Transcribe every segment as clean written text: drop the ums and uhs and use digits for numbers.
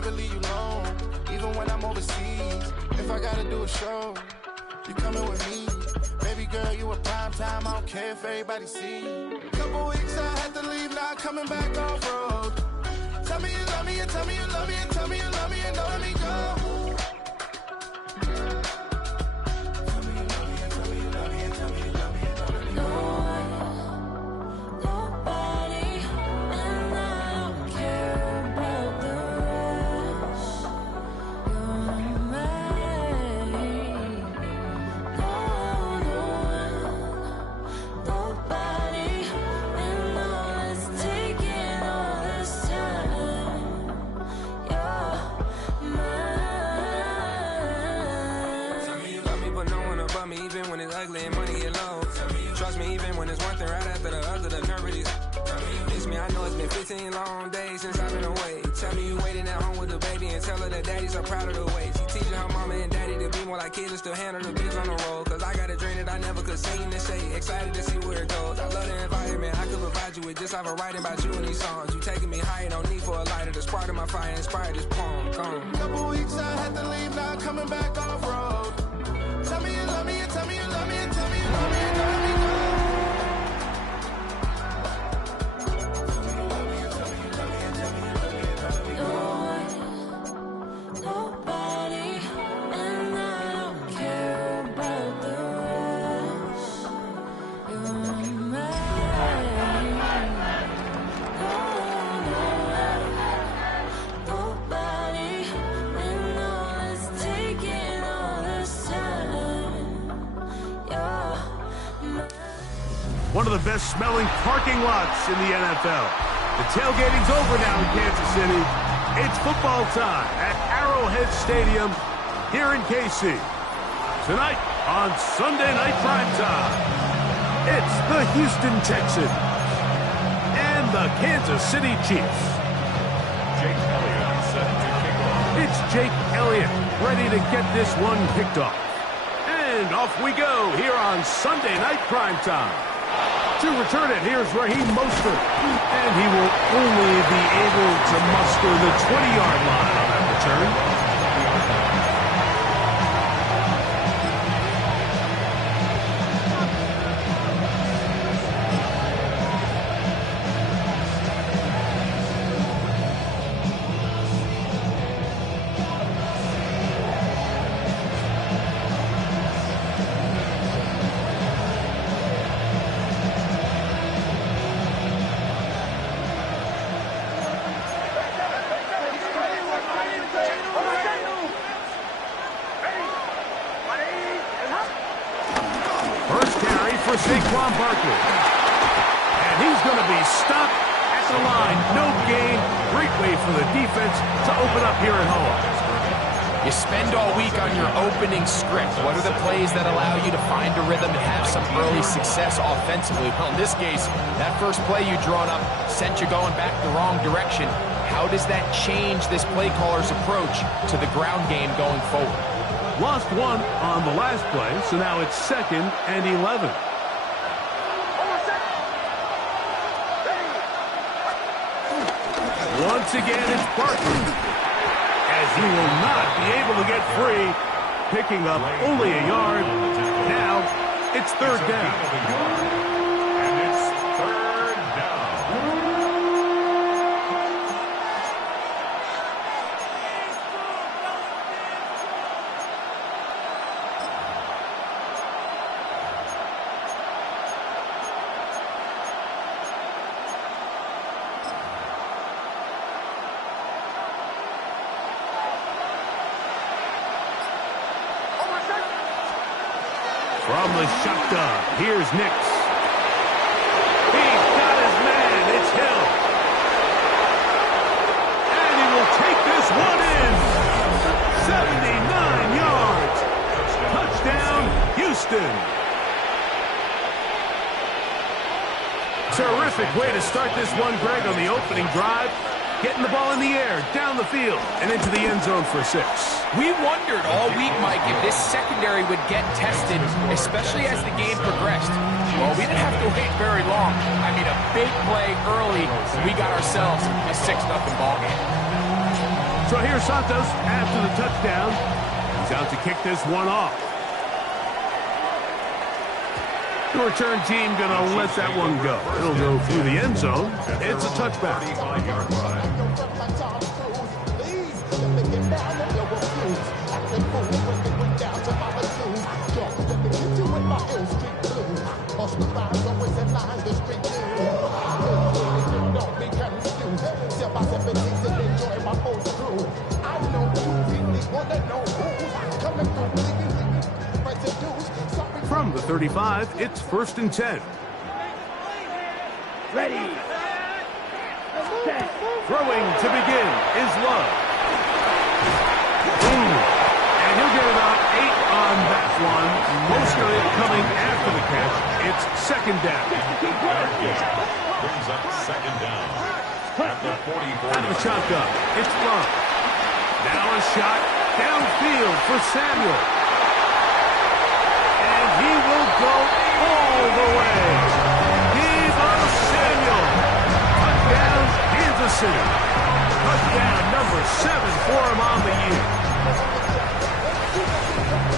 never leave you alone. Even when I'm overseas, if I gotta do a show, you coming with me. Baby girl, you a prime time, I don't care if everybody see. Couple weeks I had to leave, now I'm coming back off road. Tell me you love me, and tell me you love me, and tell me you love me, and don't let me go. Long days since I've been away. Tell me you waiting at home with the baby and tell her that daddy's so proud of the way. She teaching her mama and daddy to be more like kids and still handle the biz on the road. Cause I got a dream that I never could sing and say. Excited to see where it goes. I love the environment. I could provide you with just off of writing about you in these songs. You taking me higher, no need for a lighter. The spark of my fire inspired this poem. Gone. Couple weeks I had to leave, now I'm coming back off road. Tell me you love me, and tell me you love me, and tell me you love me, and don't let me go. One of the best smelling parking lots in the NFL. The tailgating's over now in Kansas City. It's football time at Arrowhead Stadium here in KC. Tonight on Sunday Night Primetime, it's the Houston Texans and the Kansas City Chiefs. Jake Elliott set to kick off. It's Jake Elliott ready to get this one kicked off. And off we go here on Sunday Night Primetime. To return it, here's Raheem Mostert. And he will only be able to muster the 20-yard line on that return. For Saquon Barkley. And he's going to be stopped at the line. No gain. Great way for the defense to open up here at home. You spend all week on your opening script. What are the plays that allow you to find a rhythm and have some early success offensively? Well, in this case, that first play you drawn up sent you going back the wrong direction. How does that change this play caller's approach to the ground game going forward? Lost one on the last play, so now it's 2nd and 11. Once again, it's Barkley, as he will not be able to get free, picking up only a yard. Now, it's 3rd down. And it's 3rd down. From the shotgun, here's Nix. He's got his man, it's Hill. And he will take this one in. 79 yards. Touchdown, Houston. Terrific way to start this one, Greg, on the opening drive. Getting the ball in the air, down the field, and into the end zone for 6. We wondered all week, Mike, if this secondary would get tested, especially as the game progressed. Well, we didn't have to wait very long. I mean, a big play early, and we got ourselves a 6-0 ball game. So here's Santos after the touchdown. He's out to kick this one off. The return team going to let that one go. It'll go through the end zone. It's a touchback. From the 35, it's 1st and 10. Ready. Set. Throwing to begin is Love. And he'll get about 8 on that one. Most of it coming after the catch. It's 2nd down. Brings up 2nd down. At the 44. Out of the shotgun, it's Love. Now a shot downfield for Samuel. And he will go all the way. Deebo Samuel. Touchdown, Kansas City. Touchdown number 7 for him on the year.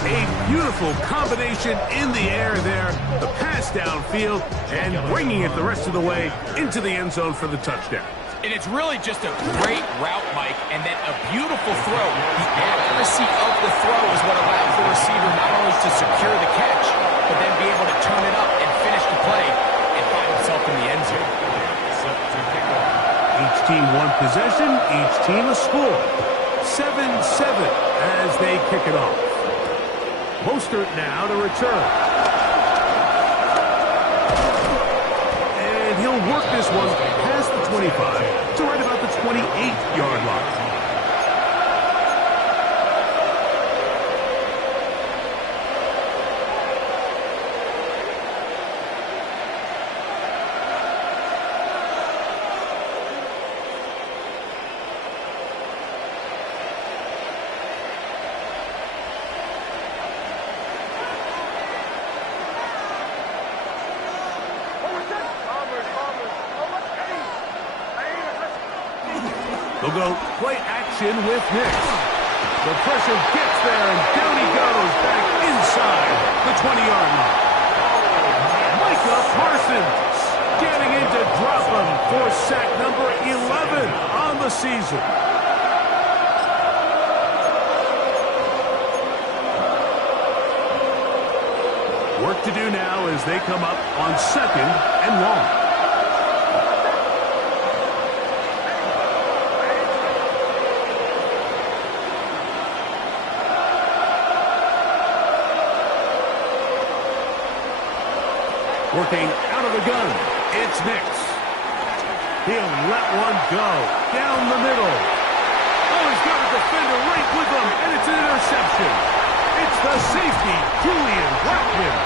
A beautiful combination in the air there. The pass downfield and bringing it the rest of the way into the end zone for the touchdown. And it's really just a great route, Mike, and then a beautiful throw. The accuracy of the throw is what allows the receiver not only to secure the catch, but then be able to turn it up and finish the play and find himself in the end zone. Each team one possession, each team a score. 7-7 as they kick it off. Mostert now to return. And he'll work this one past the 25 to right about the 28-yard line. They'll go play action with Nix. The pressure gets there, and down he goes back inside the 20-yard line. Micah Parsons getting in to drop him for sack number 11 on the season. Work to do now as they come up on 2nd and long. Working out of the gun, it's Nix. He'll let one go down the middle. Oh, he's got a defender right with him, and it's an interception. It's the safety, Julian Blackman.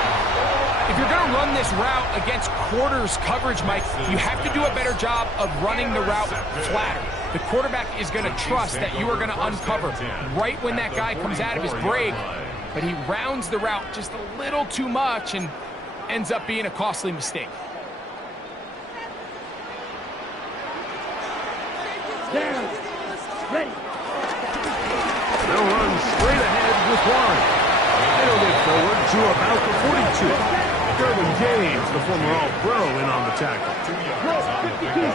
If you're going to run this route against quarters coverage, Mike, you have to do a better job of running the route flatter. The quarterback is going to trust that you are going to uncover right when that guy comes out of his break, but he rounds the route just a little too much and ends up being a costly mistake. Down. Ready. They'll run straight ahead with Warren. It'll get forward to about the 42. Derwin James, the former All-Pro, in on the tackle. 2 yards on the pickup.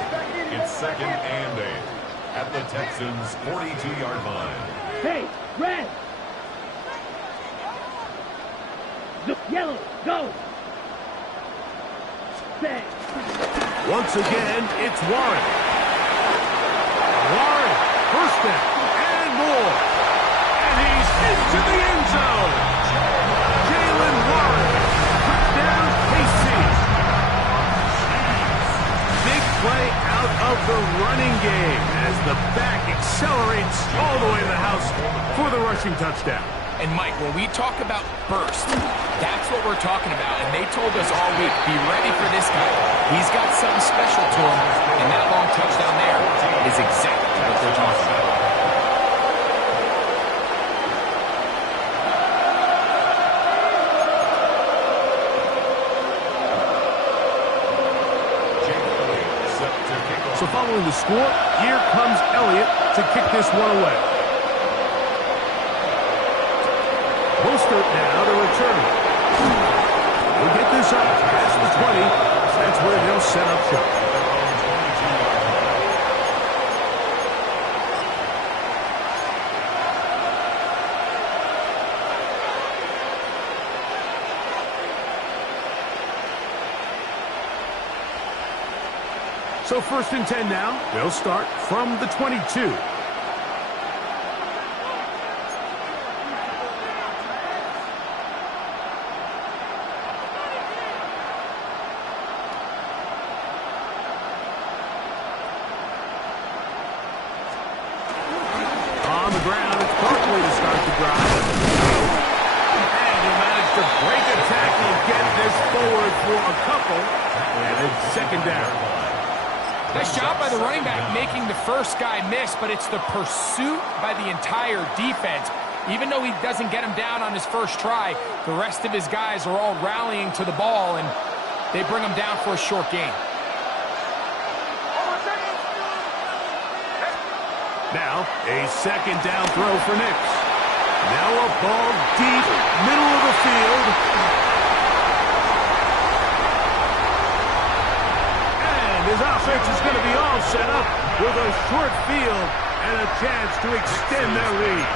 It's 2nd and 8 at the Texans' 42-yard line. Hey, red. Yellow, go. Set. Once again, it's Warren. Warren, first down, and more. And he's into the end zone. Jalen Warren, touchdown, KC. Big play out of the running game as the back accelerates all the way to the house for the rushing touchdown. And Mike, when we talk about burst, that's what we're talking about. And they told us all week, be ready for this guy. He's got something special to him, and that long touchdown there is exactly what they're talking about. So following the score, here comes Elliott to kick this one away. Mostert now to return. We'll get this up past the 20. That's where they'll set up shop. So 1st and 10 now. They'll start from the 22. On the ground, it's Barkley to start the drive. And he managed to break a tackle, get this forward for a couple. And it's 2nd down. Nice job by the running back making the first guy miss, but it's the pursuit by the entire defense. Even though he doesn't get him down on his first try, the rest of his guys are all rallying to the ball, and they bring him down for a short gain. Now, a 2nd down throw for Nix. Now a ball deep, middle of the field. His offense is going to be all set up with a short field and a chance to extend their lead.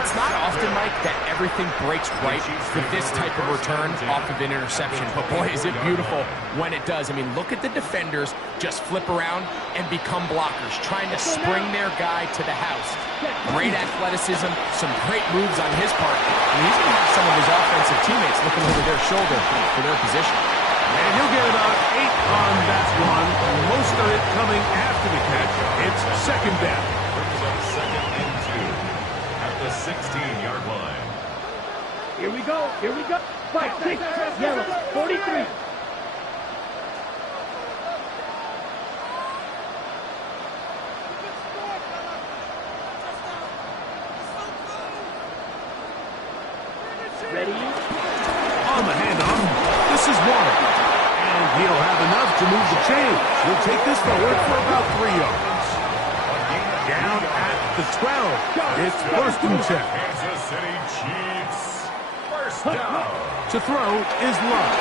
It's not often, Mike, that everything breaks right for this type of return off of an interception. But, boy, is it beautiful when it does. I mean, look at the defenders just flip around and become blockers, trying to spring their guy to the house. Great athleticism, some great moves on his part. And he's going to have some of his offensive teammates looking over their shoulder for their position. And he'll get about 8 on that one. Most of it coming after the catch. It's 2nd down. Brings up 2nd and 2 at the 16-yard line. Here we go. Here we go. 5, 6, yellow, 43. Ready? On the handoff, this is Warren. And he'll have enough to move the chains. He'll take this forward for about 3 yards. Down at the 12. It's 1st and 10. Kansas City Chiefs. 1st down. To throw is Love.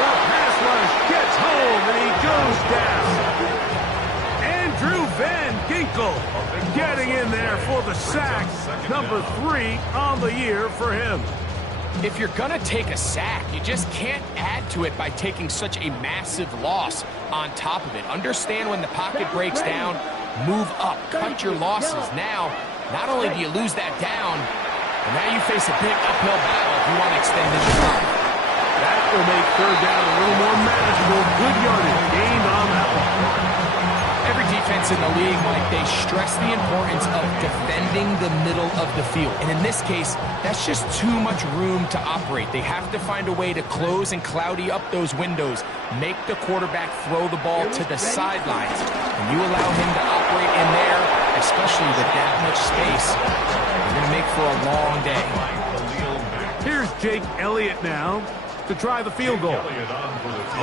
The pass rush gets home and he goes down. Andrew Van Ginkel getting in there for the sack. Number 3 on the year for him. If you're going to take a sack, you just can't add to it by taking such a massive loss on top of it. Understand when the pocket breaks down, move up, cut your losses. Now, not only do you lose that down, but now you face a big uphill battle if you want to extend this drive. That will make 3rd down a little more manageable. Good yardage gained on that one. Every defense in the league, Mike, they stress the importance of defending the middle of the field. And in this case, that's just too much room to operate. They have to find a way to close and cloudy up those windows, make the quarterback throw the ball to the sidelines. And you allow him to operate in there, especially with that much space, you're going to make for a long day. Here's Jake Elliott now to try the field goal.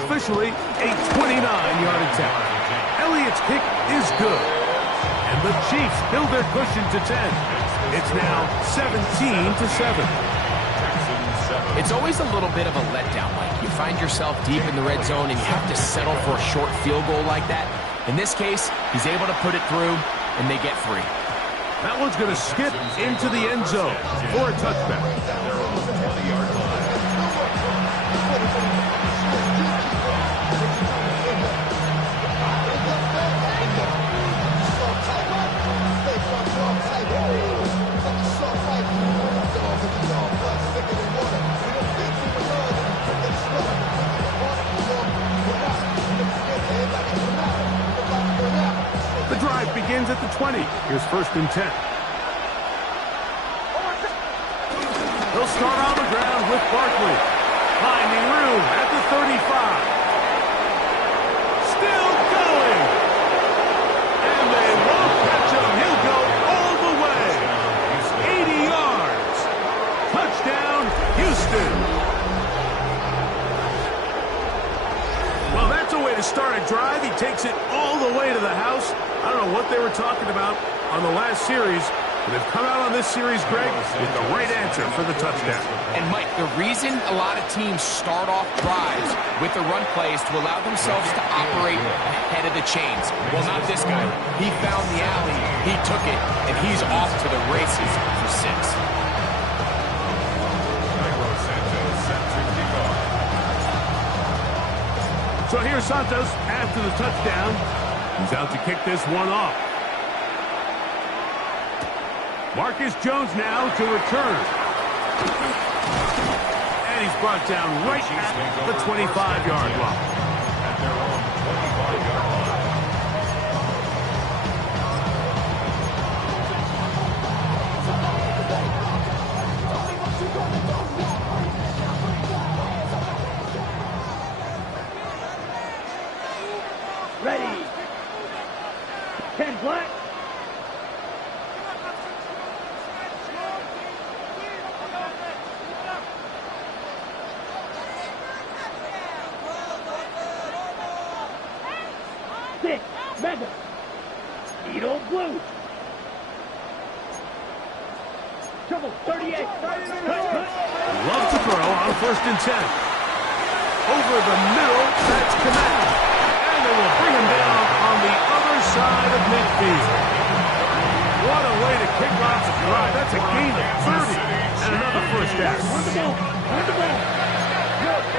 Officially, a 29-yard attempt. Elliott's kick is good. And the Chiefs build their cushion to 10. It's now 17-7. It's always a little bit of a letdown, Mike. You find yourself deep in the red zone and you have to settle for a short field goal like that. In this case, he's able to put it through, and they get 3. That one's going to skip into the end zone for a touchback. The drive begins at the 20. Here's 1st and 10. They'll start on the ground with Barkley. Finding room at the 35. Still going. And they won't catch him. He'll go all the way. 80 yards. Touchdown, Houston. Well, that's a way to to start a drive. He takes it all the way to the house. I don't know what they were talking about on the last series, but they've come out on this series, Greg, with the right answer for the touchdown. And, Mike, the reason a lot of teams start off drives with the run play is to allow themselves to operate ahead of the chains. Well, not this guy. He found the alley, he took it, and he's off to the races for 6. So here's Santos after the touchdown. He's out to kick this one off. Marcus Jones now to return. And he's brought down right at the 25-yard line. At their own 25-yard line. Ready. 10 black. Six. Mega. Needle blue. Trouble 38. Love to throw on 1st and 10. Over the middle, that's Komet. And they will bring him down on the other side of midfield. What a way to kick off the drive. That's a gain of 30 and another first down. On the ball. On the ball.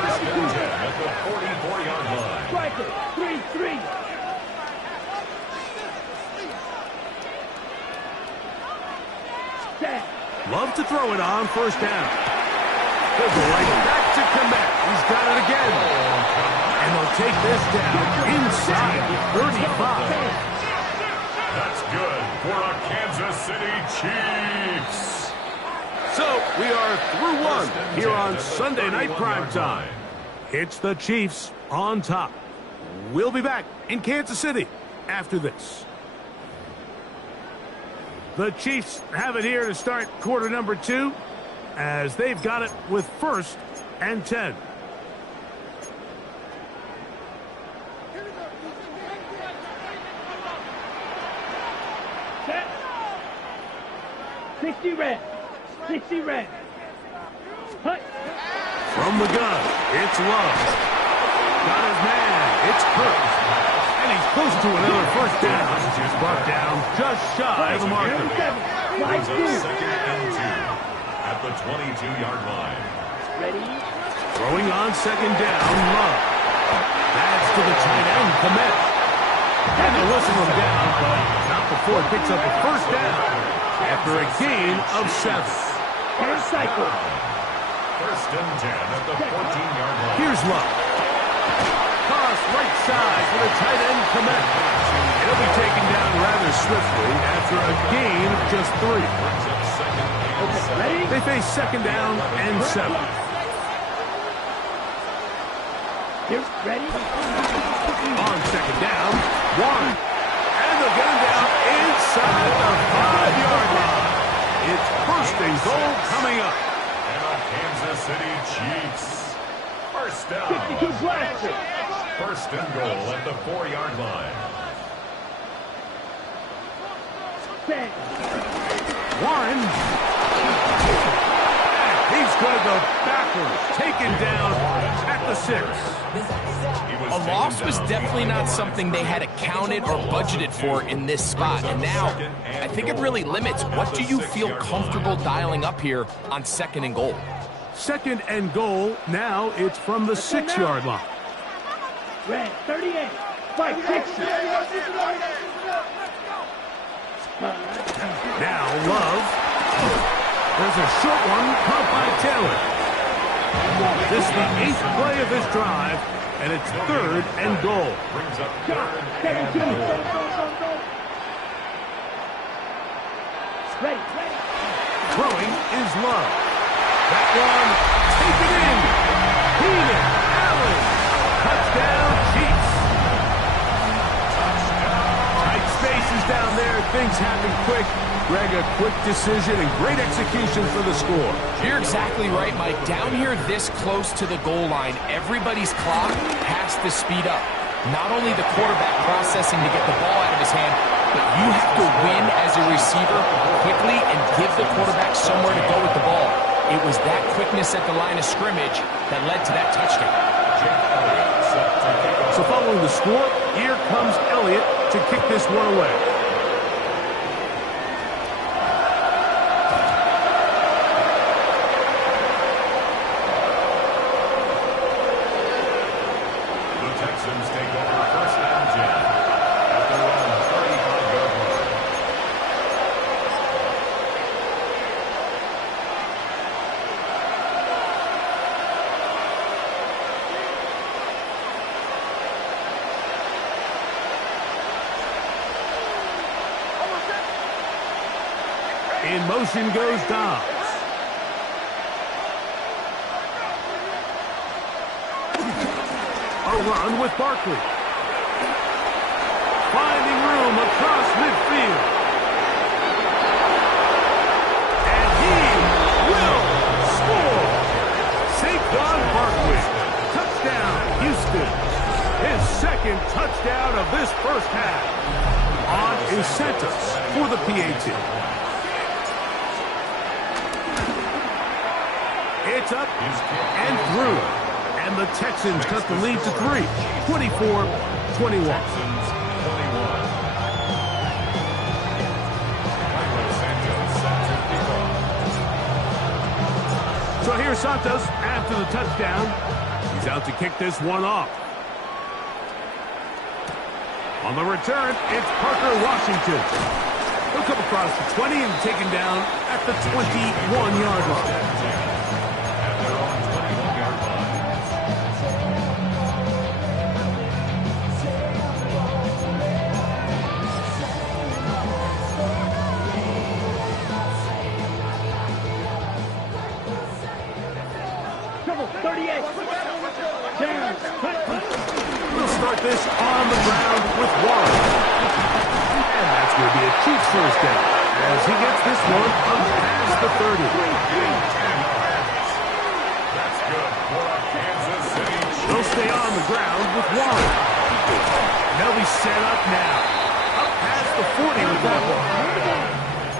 At the 44-yard line. Striker. 3-3. Love to throw it on 1st down. He'll go right back to Komet. He's got it again. And they'll take this down inside the 35. That's good for a Kansas City Chiefs. So we are through one here on Sunday Night Primetime. It's the Chiefs on top. We'll be back in Kansas City after this. The Chiefs have it here to start quarter number 2 as they've got it with 1st and 10. Set. 60 red. 60 red. Hut. From the gun, it's Love. Got his man, it's Kirk. And he's close to another 1st down. He's brought down just shy of the marker. Slide through. 2nd and 2 at the 22-yard line. Ready. Throwing on 2nd down, Love. That's to the tight end, Komet. And they'll whistle him down, but not before it picks up a 1st down after a gain of 7. And cycle. 1st and 10 at the 14-yard line. Here's Love. Cross right side for the tight end, Komet. He'll be taken down rather swiftly after a gain of just 3. Brings up 2nd and 7. Ready. They face 2nd down and 7. Here. Ready. On 2nd down, Warren. And they'll get him down inside the 5-yard line. It's 1st and goal coming up. And a Kansas City Chiefs. 1st down. 52 blaster. 1st and goal at the 4-yard line. Set. Warren. He's going to go backwards. Taken down at the 6. A loss was definitely not something they had accounted or budgeted for in this spot. And now, I think it really limits what do you feel comfortable dialing up here on 2nd and goal. 2nd and goal. Now it's from the 6-yard line. Red. 38. 560. Now Love. There's a short one caught by Taylor. This is the 8th play of this drive, and it's 3rd and goal. Brings up 3rd and 17. goal. Ready. Throwing is Love. That one taken in. Keenan Allen. Touchdown Chiefs. Tight spaces down there. Things happen quick. Greg, a quick decision and great execution for the score. You're exactly right, Mike. Down here this close to the goal line, everybody's clock has to speed up. not only the quarterback processing to get the ball out of his hand, but you have to win as a receiver quickly and give the quarterback somewhere to go with the ball. It was that quickness at the line of scrimmage that led to that touchdown. So following the score, here comes Elliott to kick this one away. The Texans take over first and 10 at their own 35-yard line. In motion goes Dobbs. A run with Barkley. Finding room across midfield. And he will score. Saquon Barkley. Touchdown, Houston. His second touchdown of this first half. On is Santos for the PAT. It's up and through. And the Texans cut the lead to 3, 24-21. So here's Santos after the touchdown. He's out to kick this one off. On the return, it's Parker Washington. He'll come across the 20 and taken down at the 21-yard line. We'll start this on the ground with Warren. And that's going to be a Chiefs first down as he gets this one up past the 30. That's good for Kansas City. They'll stay on the ground with Warren. They'll be set up now. Up past the 40 with that one.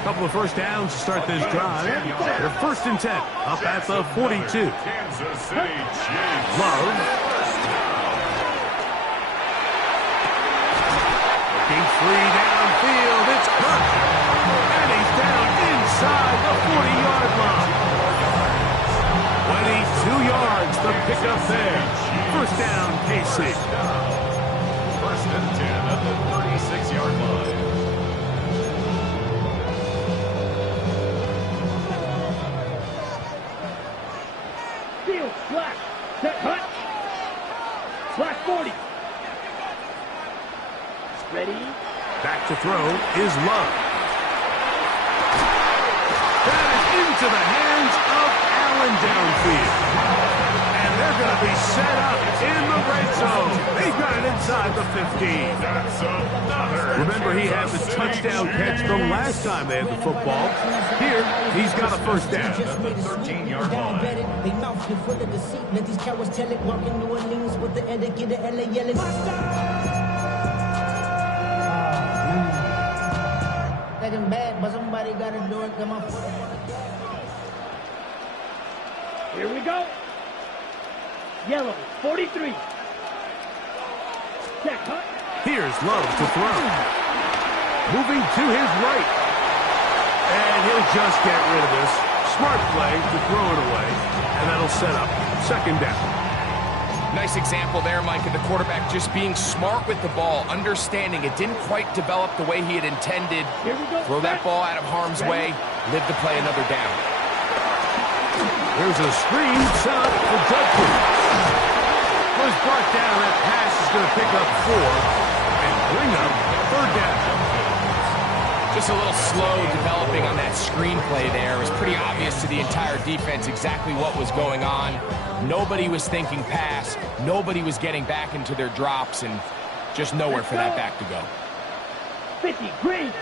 Couple of first downs to start this drive. They're first and 10, up at the 42. Kansas City Chiefs. Love. Looking free downfield. It's Kirk. And he's down inside the 40-yard line. 22 yards, the pickup there. First down, KC. First and 10 at the 36-yard line. Slash. Set hut. Slash 40. Ready. Back to throw is Love. That is into the hands of Allen downfield. And they're going to be set up in the red zone. They've got it inside the 15. That's another. Remember, he had the touchdown catch the last time they had the football. Here, he's got a first down. At the 13-yard line. They mouth you full of deceit. Let these cowards tell it. Walking New Orleans with the end of get the LA yelling. Taking bad, but somebody got to do it. Come on. Here we go. Yellow, 43. Check, hut. Here's Love to throw. Moving to his right. And he'll just get rid of this. Smart play to throw it away. And that'll set up second down. Nice example there, Mike, of the quarterback just being smart with the ball, understanding it didn't quite develop the way he had intended. Here we go. Throw that ball out of harm's way, live to play another down. There's a screen set up for Judkins. Was brought down. That pass is going to pick up 4 and bring up third down. Just a little slow developing on that screenplay there. It was pretty obvious to the entire defense exactly what was going on. Nobody was thinking pass. Nobody was getting back into their drops, and just nowhere for that back to go. 50, green.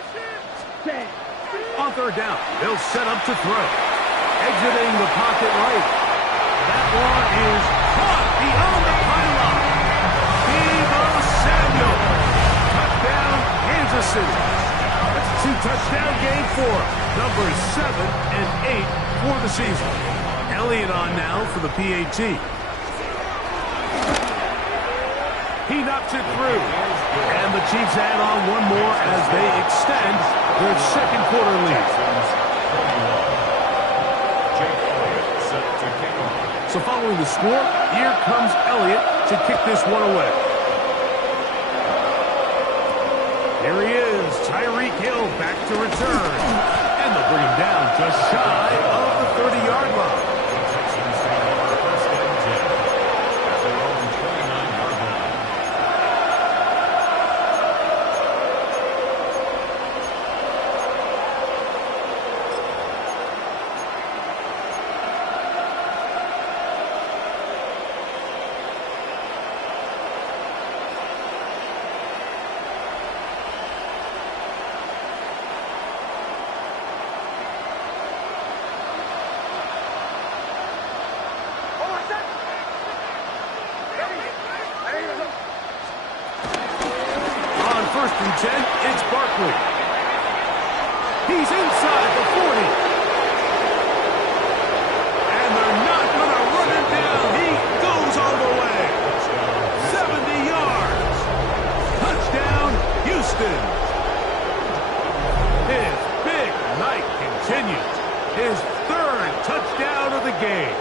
Set. On third down, they'll set up to throw. Exiting the pocket right. That one is caught beyond the pylon. Devo for the season. Elliott on now for the PAT. He knocks it through. And the Chiefs add on one more as they extend their second quarter lead. So following the score, here comes Elliott to kick this one away. Here he is, Tyreek Hill back to return. And they'll bring him down just shy of the 30-yard line. First and 10, it's Barkley. He's inside the 40. And they're not going to run him down. He goes all the way. 70 yards. Touchdown, Houston. His big night continues. His third touchdown of the game.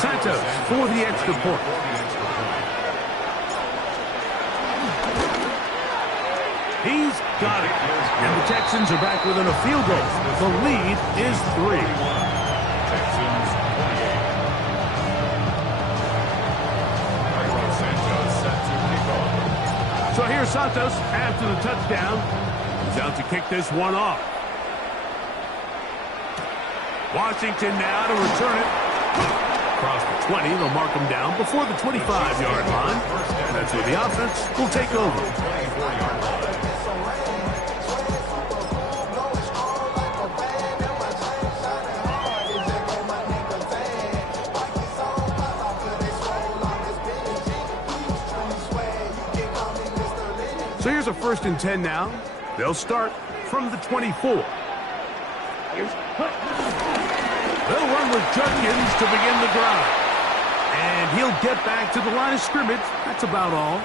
Santos for the extra point. He's got it. And the Texans are back within a field goal. The lead is 3. Texans 28. So here's Santos after the touchdown. He's out to kick this one off. Washington now to return it. Across the 20, they'll mark him down before the 25-yard line. That's where the offense will take over. So here's a 1st and 10 now. They'll start from the 24. They'll run with Judkins to begin the drive. And he'll get back to the line of scrimmage. That's about all.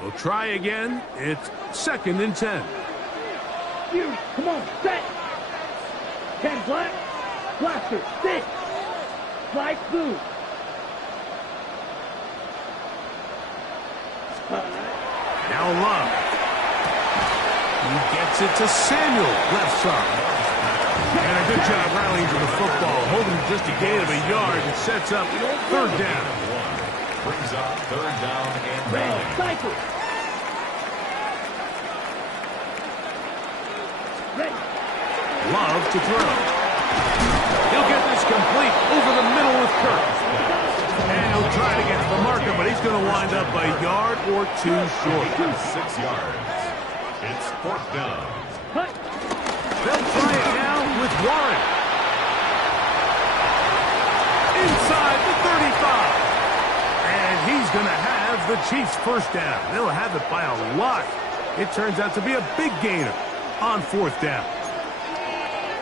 We'll try again. It's 2nd and 10. You, come on, set. 10 black, blaster, stick. Flag blue. Now Love. He gets it to Samuel, left side. And a good job rallying to the football, holding just a gain of a yard and sets up 3rd down. Brings up 3rd down and 9. Cycle. Ready. Love to throw. He'll get this complete over the middle with Kirk. And he'll try to get to the marker, but he's going to wind up a yard or 2 short. 6 yards. It's 4th down. They'll try it now with Warren. Inside the 35. And he's going to have the Chiefs' 1st down. They'll have it by a lot. It turns out to be a big gainer on 4th down.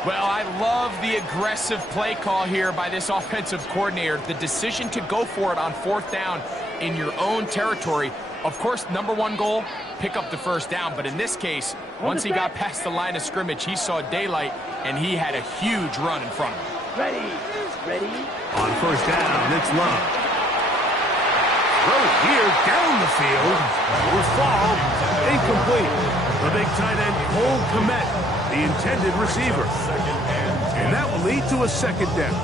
Well, I love the aggressive play call here by this offensive coordinator. The decision to go for it on 4th down in your own territory. Of course, #1 goal, pick up the 1st down. But in this case, once he got past the line of scrimmage, he saw daylight, and he had a huge run in front of him. Ready. Ready. On 1st down, it's Love. Throw here down the field. Will fall. Incomplete. The big tight end, Cole Kmet, the intended receiver. And that will lead to a 2nd down.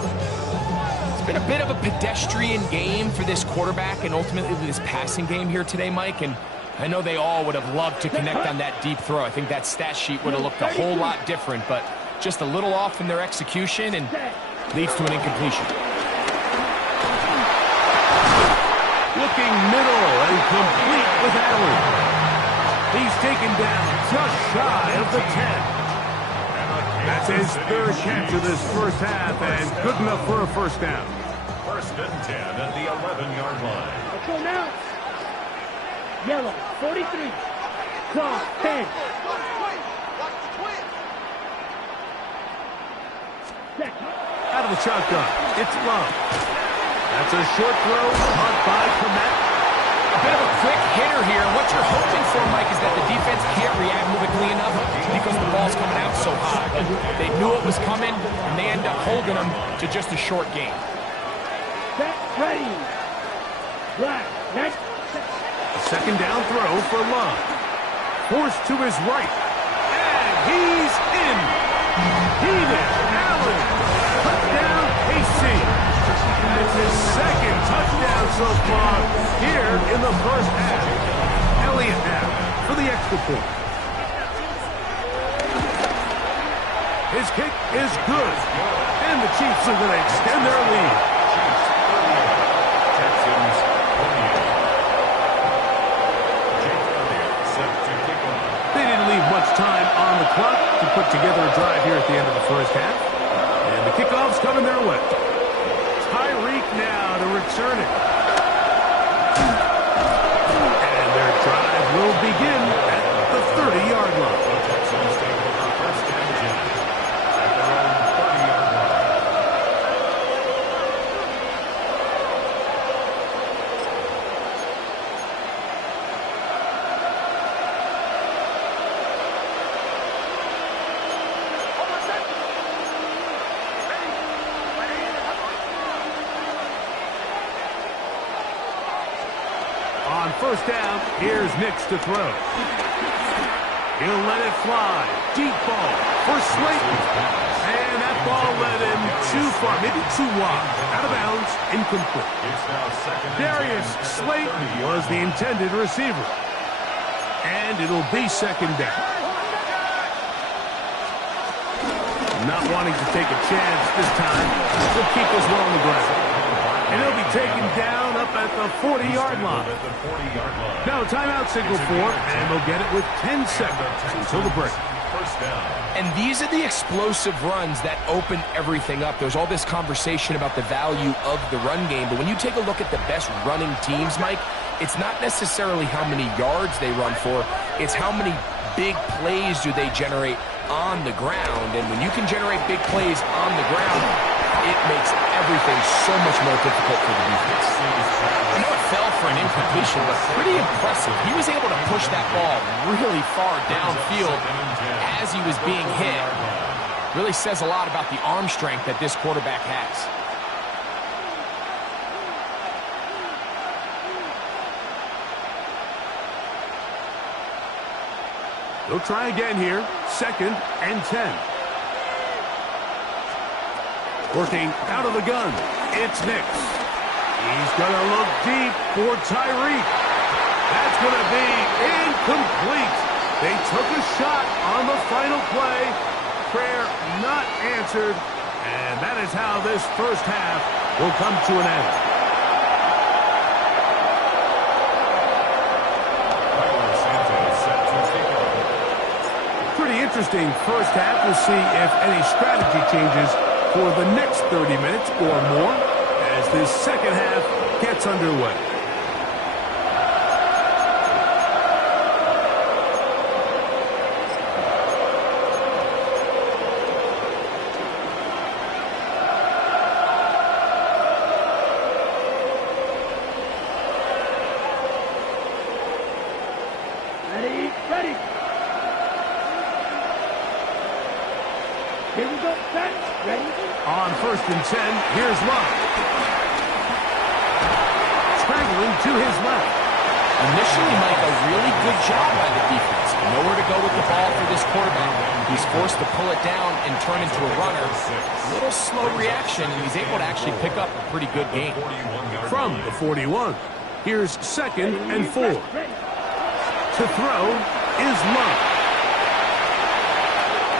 It's been a bit of a pedestrian game for this quarterback and ultimately this passing game here today, Mike. And I know they all would have loved to connect on that deep throw. I think that stat sheet would have looked a whole lot different, but just a little off in their execution and leads to an incompletion. Looking middle and complete with Allen. He's taken down just shy of the 10. And a That's his third catch of this first half, and good enough for a first down. First and 10 at the 11-yard line. Let's go now. Yellow, 43. Cross, 10. Out of the shotgun, it's Love. That's a short throw, caught by Komet. A bit of a quick hitter here. What you're hoping for, Mike, is that the defense can't react quickly enough because the ball's coming out so high. They knew it was coming, and they end up holding them to just a short game. Set, ready. Black, next. A second down throw for Love. Forced to his right. And he's in. Keenan Allen. Touchdown, KC. That's his second touchdown so far here in the first half. Elliott now for the extra point. His kick is good. And the Chiefs are going to extend their lead. Texans 48. Set to kick off. They didn't leave much time on the clock to put together a drive here at the end of the first half. And the kickoff's coming their way. Tyreek now to return it. And their drive will begin at the 30-yard line. The Texans take over first and 10 at their own 30-yard line. On first down, here's Nix to throw. He'll let it fly. Deep ball for Slayton. And that ball led him too far, maybe too wide. Out of bounds, incomplete. It's now second and Darius 10. Slayton was the intended receiver. And it'll be second down. Not wanting to take a chance this time. He'll keep us well on the ground. And he'll be taken down up at the 40-yard line. At the 40-yard line. Now timeout signal for, and they'll get it with 10 seconds until the break. First down. And these are the explosive runs that open everything up. There's all this conversation about the value of the run game, but when you take a look at the best running teams, Mike, it's not necessarily how many yards they run for, it's how many big plays do they generate on the ground. And when you can generate big plays on the ground, it makes everything so much more difficult for the defense. I know it fell for an incompletion, but pretty impressive. He was able to push that ball really far downfield as he was being hit. Really says a lot about the arm strength that this quarterback has. They'll try again here. Second and 10. Working out of the gun, it's Nix. He's going to look deep for Tyreek. That's going to be incomplete. They took a shot on the final play. Prayer not answered. And that is how this first half will come to an end. Pretty interesting first half. We'll see if any strategy changes for the next 30 minutes or more as this second half gets underway. Ready, ready. Here we go, set, ready. On first and 10, here's Love. Scrambling to his left. Initially, Mike, a really good job by the defense. Nowhere to go with the ball for this quarterback. He's forced to pull it down and turn into a runner. A little slow reaction, and he's able to actually pick up a pretty good game. From the 41, here's second and 4. To throw is Love.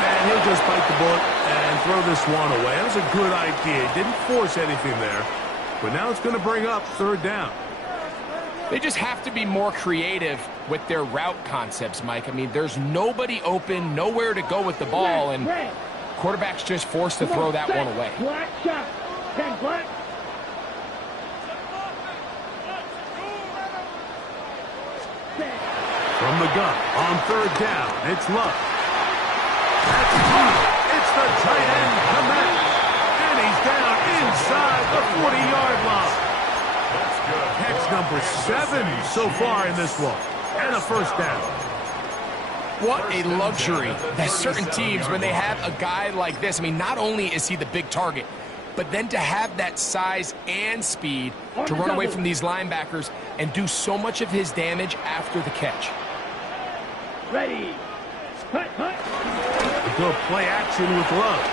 And he'll just bite the bullet and throw this one away. That was a good idea. He didn't force anything there. But now it's going to bring up third down. They just have to be more creative with their route concepts, Mike. I mean, there's nobody open, nowhere to go with the ball, and quarterback's just forced to throw that one away. Black shot. 10 black. From the gun on third down, it's Love. That's caught. It's the tight end, Komet. And he's down inside the 40-yard line. Catch number 7 so far in this one. And a first down. What a luxury that certain teams, when they have a guy like this, I mean, not only is he the big target, but then to have that size and speed to run away from these linebackers and do so much of his damage after the catch. Ready. Hut, hut. A good play action with Love.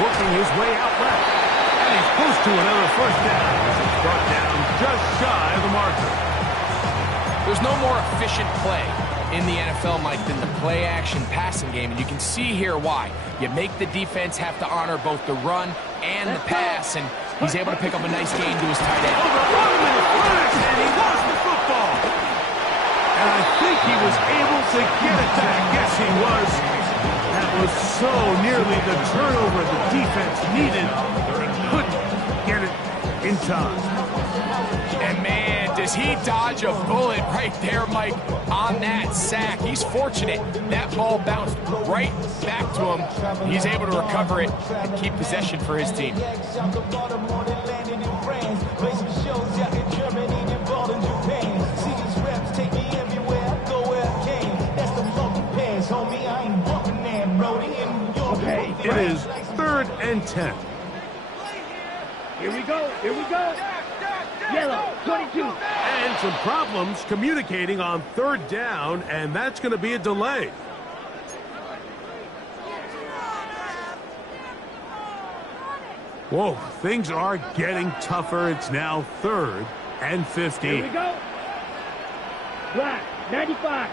Working his way out left. And he's close to another first down. He's brought down just shy of the marker. There's no more efficient play in the NFL, Mike, than the play-action passing game, and you can see here why. You make the defense have to honor both the run and the pass, and he's able to pick up a nice gain to his tight end. Overrun him in the flash, and he lost the football. And I think he was able to get it back. Yes, he was. That was so nearly the turnover the defense needed. Couldn't get it in time. And man, does he dodge a bullet right there, Mike, on that sack. He's fortunate. That ball bounced right back to him. He's able to recover it and keep possession for his team. Okay, it is 3rd and 10. Here we go. Here we go. Yellow, 22. And some problems communicating on 3rd down, and that's going to be a delay. Whoa, things are getting tougher. It's now 3rd and 15. Here we go. Black, 95.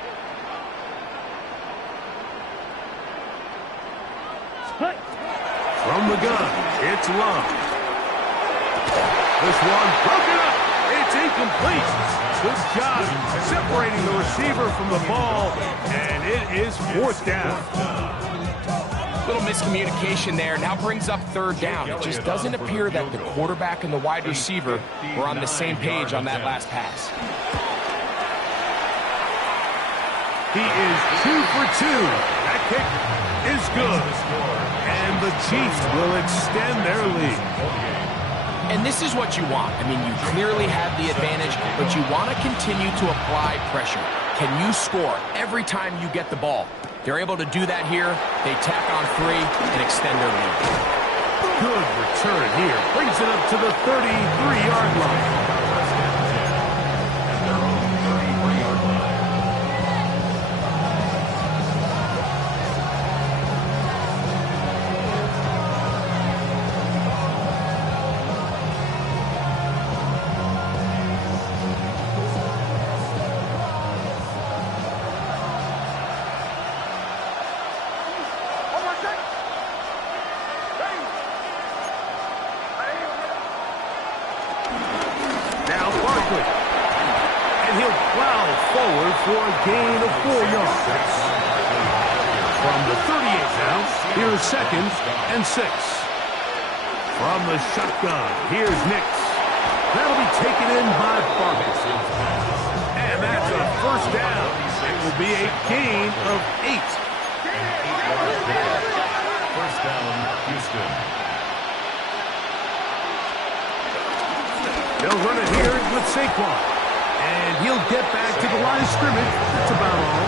Hut. From the gun, it's Love. This one broken up. It's incomplete. Good job separating the receiver from the ball, and it is 4th down. Little miscommunication there. Now brings up 3rd down. It just doesn't appear that the quarterback and the wide receiver were on the same page on that last pass. He is 2 for 2. That kick is good. And the Chiefs will extend their lead. And this is what you want. I mean, you clearly have the advantage, but you want to continue to apply pressure. Can you score every time you get the ball? They're able to do that here. They tack on 3 and extend their lead. Good return here. Brings it up to the 33-yard line. And he'll plow forward for a gain of 4 yards. From the 38 now, here's 2nd and 6. From the shotgun, here's Nix. That'll be taken in by Barber. And that's a first down. It will be a gain of 8. First down, Houston. They'll run it here with Saquon. And he'll get back to the line of scrimmage. That's about all.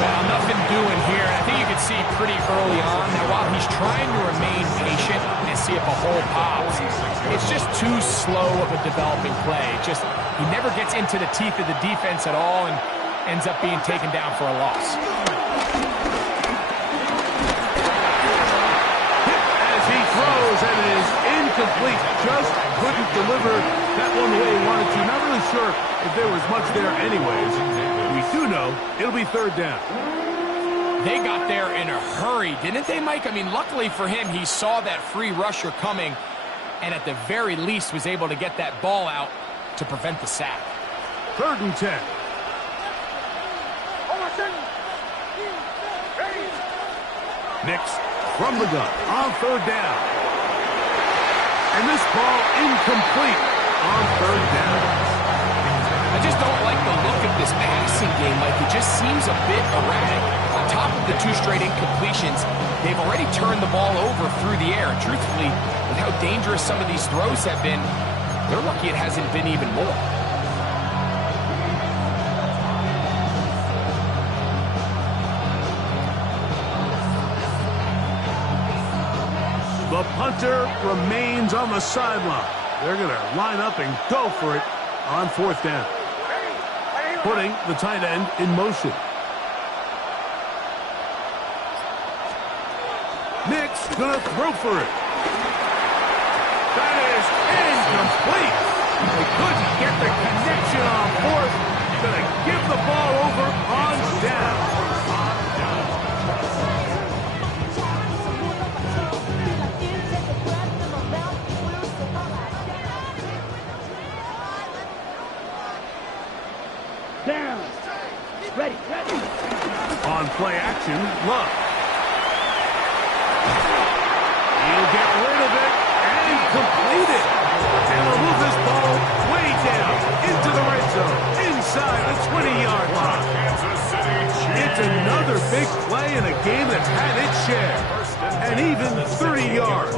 Well, nothing doing here. I think you can see pretty early on that while he's trying to remain patient and see if a hole pops, it's just too slow of a developing play. He never gets into the teeth of the defense at all and ends up being taken down for a loss. As he throws, and it is incomplete. Just couldn't deliver that one the way he wanted to. Not really sure if there was much there anyways. We do know it'll be 3rd down. They got there in a hurry, didn't they, Mike? I mean, luckily for him, he saw that free rusher coming and at the very least was able to get that ball out to prevent the sack. 3rd and 10. Nix from the gun on third down. And this ball incomplete on third down. I just don't like the look of this passing game. Like, it just seems a bit erratic. On top of the 2 straight incompletions, they've already turned the ball over through the air. And truthfully, with how dangerous some of these throws have been, they're lucky it hasn't been even more. The punter remains on the sideline. They're going to line up and go for it on fourth down. Putting the tight end in motion. Nick's going to throw for it. That is incomplete. They couldn't get the connection on fourth. Going to give the ball over on down. Down. Ready. On play action, Love. He'll get rid of it and complete it. And he'll move this ball way down into the red zone, inside the 20-yard line. It's another big play in a game that's had its share. And even 30 yards.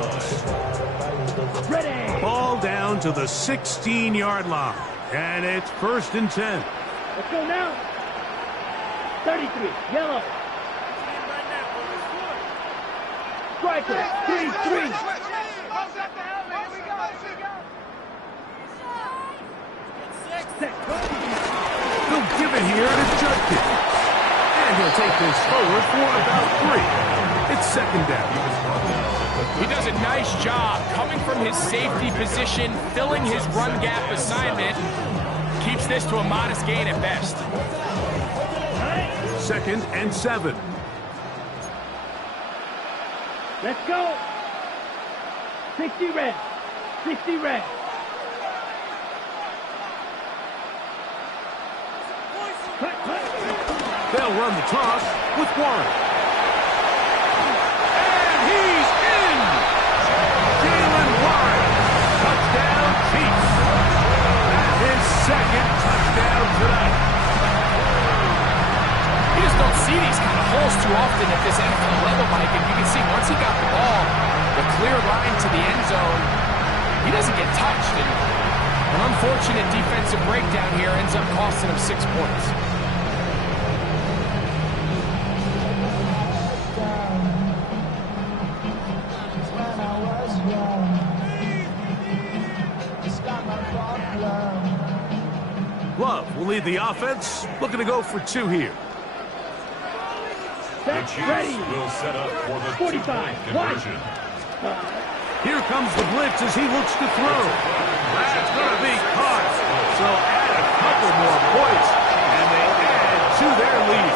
Ready. Ball down to the 16-yard line. And it's 1st and 10. Let's go now. 33, yellow. Striker, 3-3. He'll give it here to Judkins. And he'll take this forward for about 3. It's 2nd down. He does a nice job coming from his safety position, filling his run gap assignment. Keeps this to a modest gain at best. 2nd and 7. Let's go. 60 red. 60 red. They'll run the toss with Warren. And he's in! Jalen Warren. Touchdown, Chiefs. And his 2nd touchdown tonight. You just don't see these kind of holes too often at this NFL level, Mike. And you can see once he got the ball, the clear line to the end zone, he doesn't get touched. And an unfortunate defensive breakdown here ends up costing him 6 points. Love will lead the offense, looking to go for 2 here. The Chiefs will set up for the 45. conversion. Here comes the blitz as he looks to throw. That's going to be caught. So add a couple more points, and they add to their lead.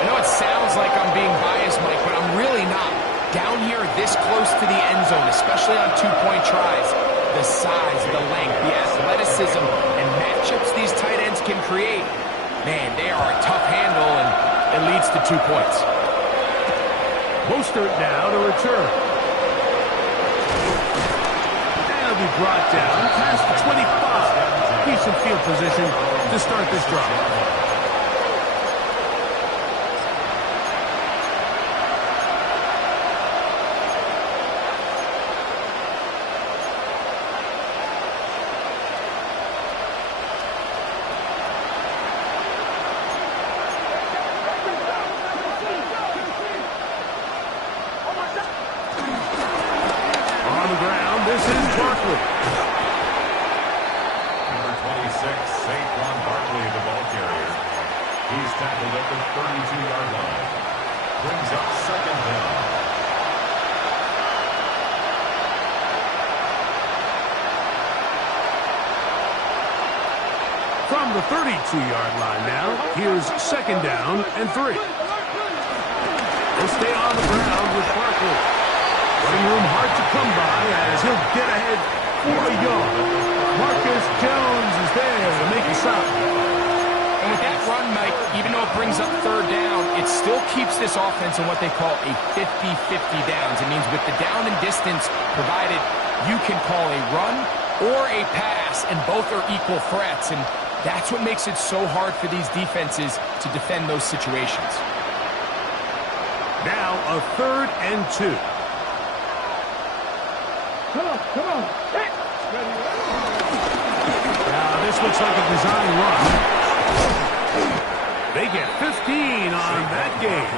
I know it sounds like I'm being biased, Mike, but I'm really not. Down here this close to the end zone, especially on 2-point tries, the size, the length, the athleticism, and matchups these tight ends can create, man, they are a tough handle, and it leads to 2 points. Mostert now to return. And he'll be brought down past the 25. Decent field position to start this drive. From the 32-yard line now, here's 2nd down and 3. He'll stay on the ground with Barkley. Running room hard to come by as he'll get ahead for a yard. Marcus Jones is there to make the stop. And with that run, Mike, even though it brings up 3rd down, it still keeps this offense in what they call a 50-50 downs. It means with the down and distance provided, you can call a run or a pass, and both are equal threats. And that's what makes it so hard for these defenses to defend those situations. Now a 3rd and 2. Come on, come on. Now this looks like a design run. They get 15 on that game.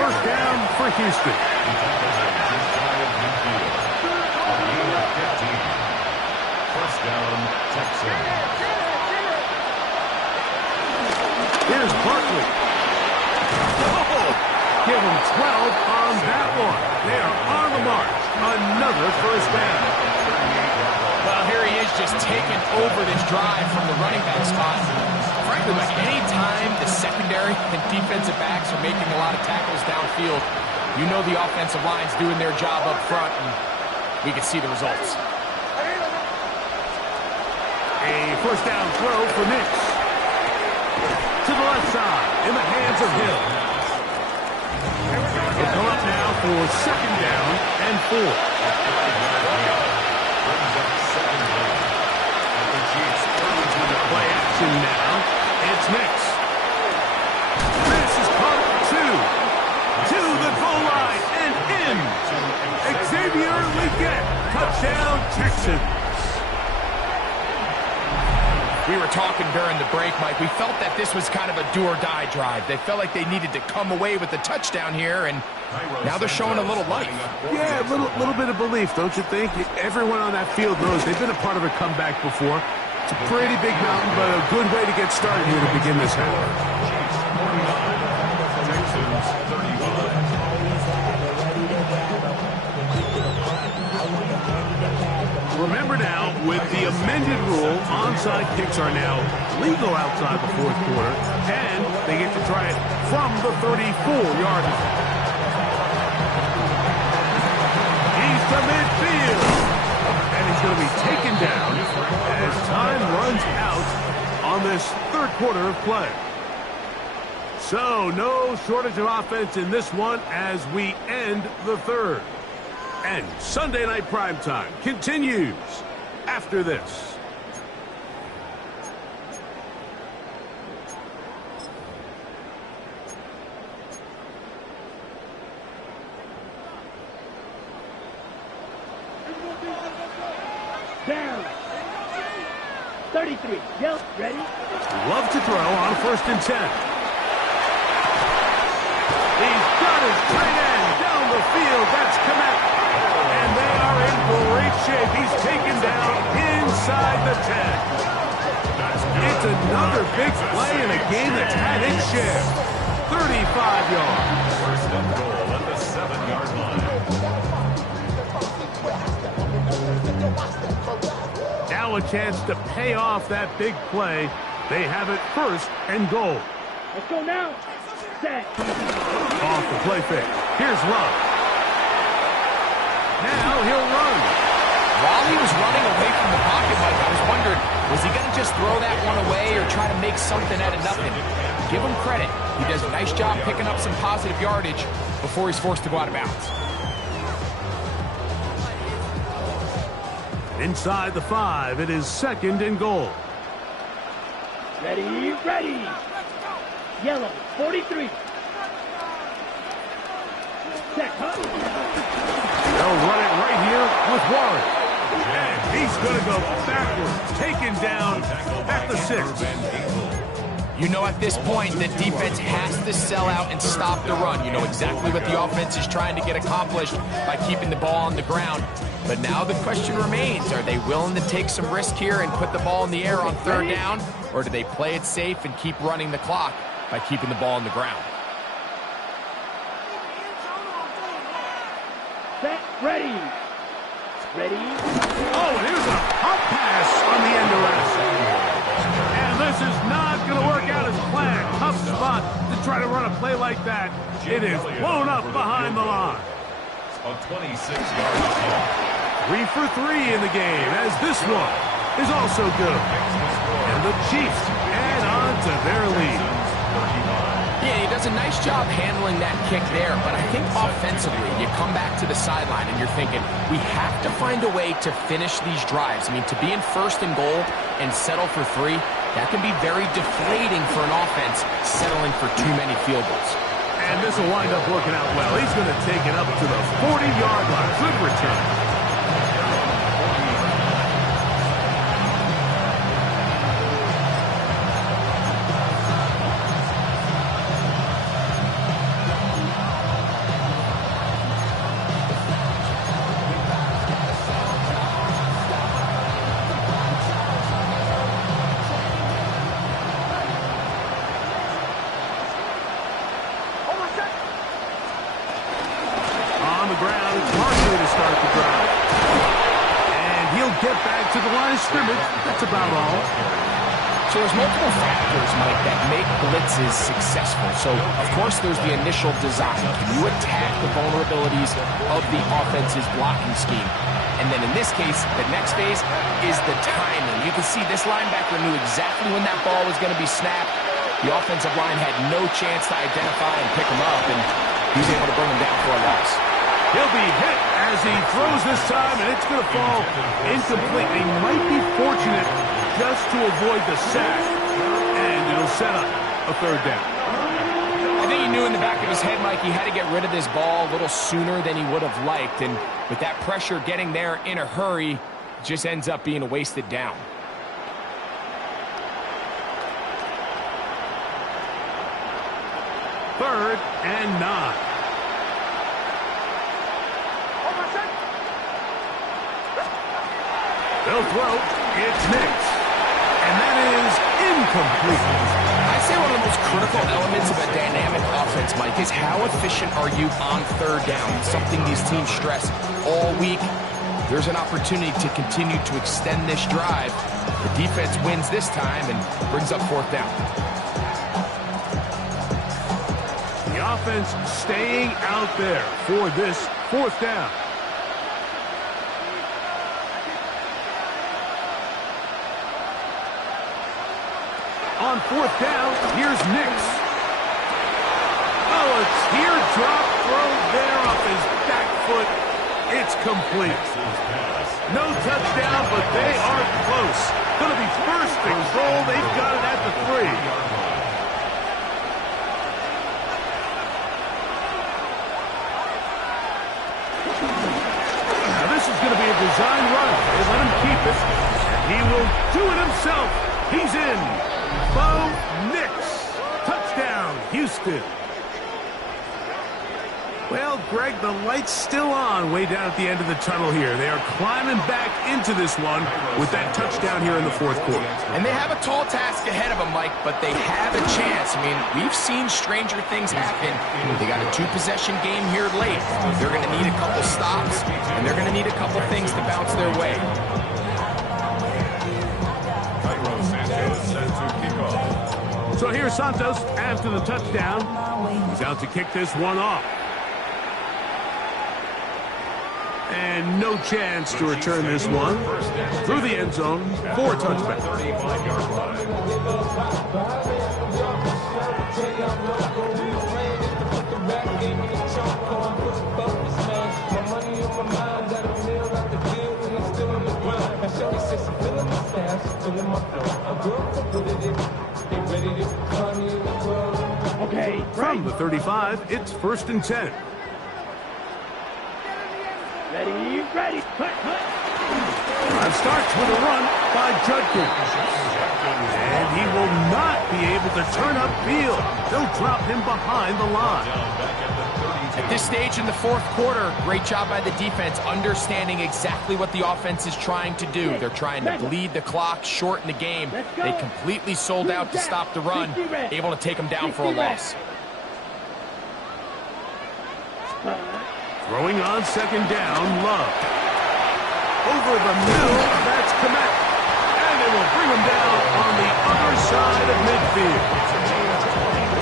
First down for Houston. First down, Texans. Here's Barkley. Oh, give him 12 on that one. They are on the mark. Another first down. Well, here he is just taking over this drive from the running back spot. Frankly, like any time the secondary and defensive backs are making a lot of tackles downfield, you know the offensive line's doing their job up front, and we can see the results. A first down throw for Nix. To the left side, in the hands of Hill. He'll come up now for 2nd down and 4. Play action now. It's Nix. This is caught 2. To the goal line and in. Xavier Legette. Touchdown, Texans. We were talking during the break, Mike. We felt that this was kind of a do-or-die drive. They felt like they needed to come away with the touchdown here, and now they're showing a little life. Yeah, a little bit of belief, don't you think? Everyone on that field knows they've been a part of a comeback before. It's a pretty big mountain, but a good way to get started here to begin this half. Remember now, with the amended rule, onside kicks are now legal outside the 4th quarter, and they get to try it from the 34-yard line. He's to midfield, and he's going to be taken down as time runs out on this 3rd quarter of play. So, no shortage of offense in this one as we end the 3rd. And Sunday Night Primetime continues after this. Down. 33. Yep, ready? Love to throw on 1st and 10. He's got his tight end down the field. That's Komet. And they are in great shape. He's taken down inside the 10. It's another big play in a game that's had its share. 35 yards. First and goal at the 7-yard line. Now a chance to pay off that big play. They have it 1st and goal. Let's go now. Set. Off the play fake. Here's Love. Now he'll run. While he was running away from the pocket, Mike, I was wondering, was he going to just throw that one away or try to make something out of nothing? Give him credit. He does a nice job picking up some positive yardage before he's forced to go out of bounds. Inside the 5, it is 2nd and goal. Ready, ready. Yellow, 43. Set. They'll run it right here with Warren. And he's going to go backwards, taken down at the 6. You know at this point the defense has to sell out and stop the run. You know exactly what the offense is trying to get accomplished by keeping the ball on the ground. But now the question remains, are they willing to take some risk here and put the ball in the air on 3rd down? Or do they play it safe and keep running the clock by keeping the ball on the ground? Set, ready. Ready. Oh, and here's a pump pass on the end around. And this is not going to work out as planned. Tough spot to try to run a play like that. It is blown up behind the line. A 26-yard attempt. 3 for 3 in the game, as this one is also good. And the Chiefs add on to their lead. Yeah, he does a nice job handling that kick there, but I think offensively, you come back to the sideline and you're thinking, we have to find a way to finish these drives. I mean, to be in first and goal and settle for 3, that can be very deflating for an offense settling for too many field goals. And this will wind up working out well. He's going to take it up to the 40-yard line. Good return. Scrimmage. That's about all. So there's multiple factors, Mike, that make blitzes successful. So, of course, there's the initial design. Can you attack the vulnerabilities of the offense's blocking scheme? And then in this case, the next phase is the timing. You can see this linebacker knew exactly when that ball was going to be snapped. The offensive line had no chance to identify and pick him up, and he was able to bring him down for a loss. He'll be hit as he throws this time, and it's going to fall incomplete. He might be fortunate just to avoid the sack, and it'll set up a third down. I think he knew in the back of his head, Mike, he had to get rid of this ball a little sooner than he would have liked, and with that pressure getting there in a hurry, it just ends up being a wasted down. Third and 9. They'll throw. It's Nix. And that is incomplete. I'd say one of the most critical elements of a dynamic offense, Mike, is how efficient are you on third down? Something these teams stress all week. There's an opportunity to continue to extend this drive. The defense wins this time and brings up fourth down. The offense staying out there for this fourth down. On fourth down, here's Nix. Oh, a teardrop throw there off his back foot. It's complete. No touchdown, but they are close. Going to be first and goal. They've got it at the 3. Now this is going to be a design run. They let him keep it. He will do it himself. He's in. Bo Nix. Touchdown, Houston. Well, Greg, the light's still on way down at the end of the tunnel here. They are climbing back into this one with that touchdown here in the fourth quarter. And they have a tall task ahead of them, Mike, but they have a chance. I mean, we've seen stranger things happen. They got a 2-possession game here late. They're going to need a couple stops, and they're going to need a couple things to bounce their way. So here's Santos after the touchdown. He's out to kick this one off. And no chance to return this one through the end zone for a touchback. Okay, from the 35, it's 1st and 10. Ready. Drive starts with a run by Judkins. And he will not be able to turn upfield. They'll drop him behind the line. At this stage in the fourth quarter, great job by the defense, understanding exactly what the offense is trying to do. They're trying to bleed the clock, shorten the game. They completely sold out to stop the run, able to take them down for a loss. Throwing on second down, Love. Over the middle, that's Komet. And they will bring him down on the other side of midfield.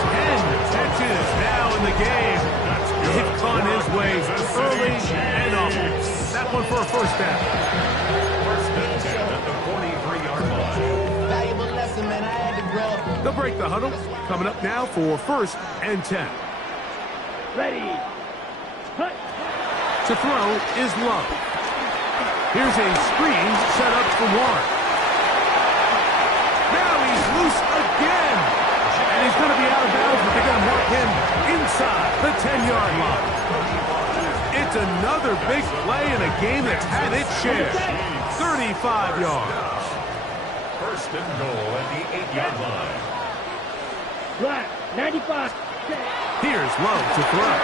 10 catches now in the game. He's on his way early and often. That one for a first down. First and 10 at the 43-yard line. listen, man, I had to grow up. They'll break the huddle. Coming up now for 1st and 10. Ready. Cut. To throw is Love. Here's a screen set up for Warren. Now he's loose again. And he's going to be out of bounds, but they're going to mark him inside the 10-yard line. It's another big play in a game that's had its share. 35 yards. 1st and goal at the 8-yard line. Black, 95. Here's Love to throw.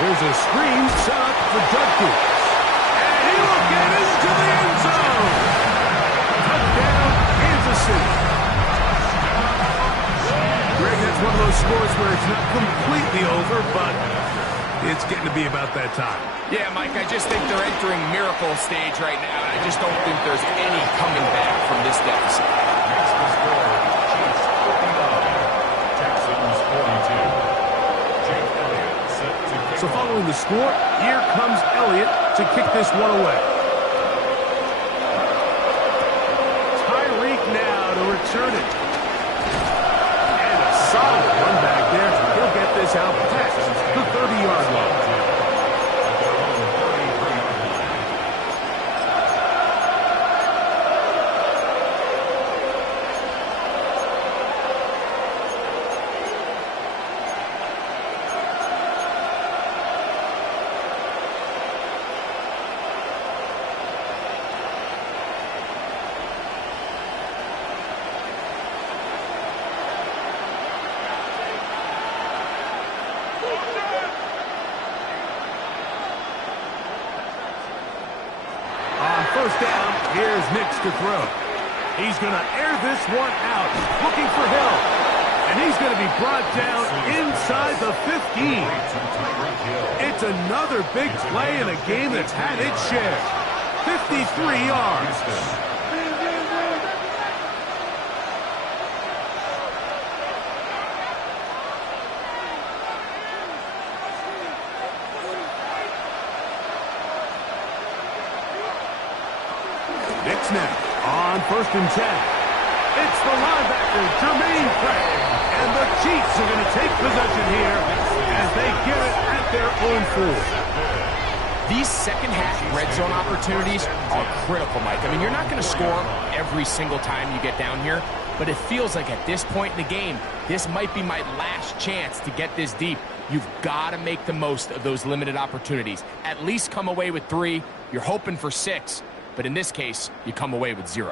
There's a screen set up for Judkins. And he will get into the end zone. Touchdown, Kansas City. Greg, that's one of those scores where it's not completely over, but it's getting to be about that time. Yeah, Mike, I just think they're entering miracle stage right now, and I just don't think there's any coming back from this deficit. Next to score, Chiefs 59, Texans 42. Jake Elliott set to kick. So following the score, here comes Elliott to kick this one away. Tyreek now to return it. And a solid run back there. He'll get this out past the 30-yard line. First down, here's Nix to throw. He's going to air this one out, looking for Hill. And he's going to be brought down inside the 15. It's another big play in a game that's had its share. 53 yards. Nix now on 1st and 10. It's the linebacker, Jermaine Pratt. And the Chiefs are going to take possession here as they get it at their own 4. These second-half red zone opportunities are critical, Mike. I mean, you're not going to score every single time you get down here, but it feels like at this point in the game, this might be my last chance to get this deep. You've got to make the most of those limited opportunities. At least come away with 3. You're hoping for 6. But in this case, you come away with 0.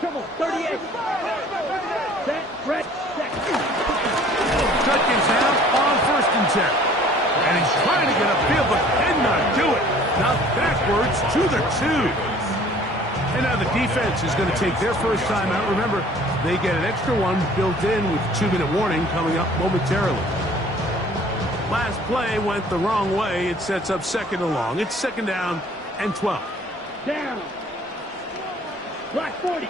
Trouble, 38. Set, red, set. Judkins now on 1st and 10. And he's trying to get upfield, but cannot do it. Now backwards to the 2. And now the defense is going to take their first time out. Remember, they get an extra one built in with 2-minute warning coming up momentarily. Last play went the wrong way. It sets up 2nd and long. It's 2nd down and 12. Down. Black 40.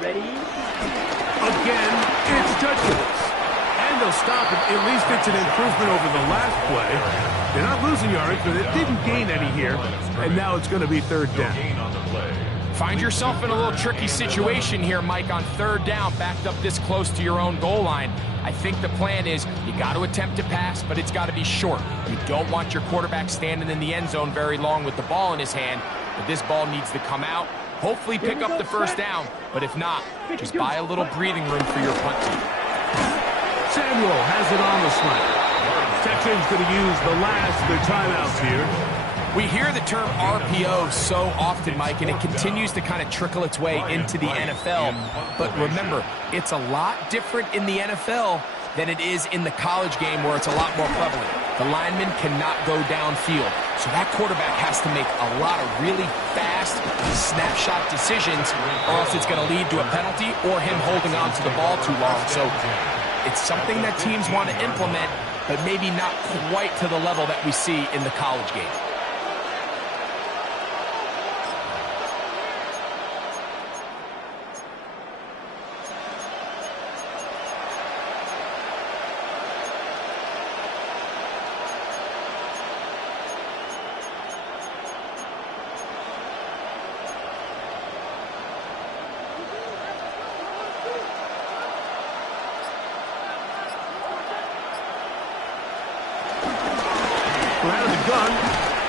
Ready? Again, it's Judkins. And they'll stop it. At least it's an improvement over the last play. They're not losing yards, but it didn't gain any here. And now it's going to be 3rd down. Find yourself in a little tricky situation here, Mike, on 3rd down, backed up this close to your own goal line. I think the plan is you got to attempt to pass, but it's got to be short. You don't want your quarterback standing in the end zone very long with the ball in his hand, but this ball needs to come out, hopefully pick up the 1st down, but if not, just buy a little breathing room for your punt team. Samuel has it on the slant. Texans going to use the last of their timeouts here. We hear the term RPO so often, Mike, and it continues to kind of trickle its way into the NFL. But remember, it's a lot different in the NFL than it is in the college game where it's a lot more prevalent. The lineman cannot go downfield, so that quarterback has to make a lot of really fast snapshot decisions, or else it's going to lead to a penalty or him holding on to the ball too long. So it's something that teams want to implement, but maybe not quite to the level that we see in the college game.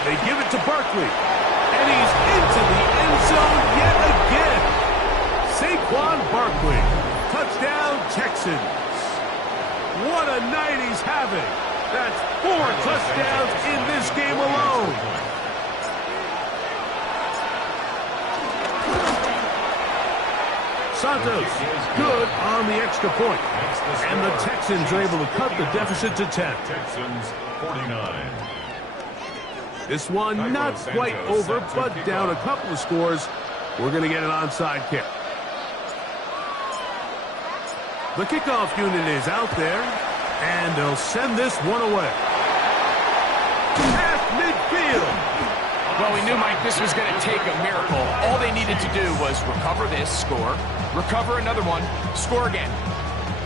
They give it to Barkley. And he's into the end zone yet again. Saquon Barkley. Touchdown, Texans. What a night he's having. That's 4 touchdowns in this game alone. Santos, good on the extra point. And the Texans are able to cut the deficit to 10. Texans 49. This one not quite over, but down a couple of scores. We're going to get an onside kick. The kickoff unit is out there, and they'll send this one away. Past midfield. Well, we knew, Mike, this was going to take a miracle. All they needed to do was recover this, score, recover another one, score again.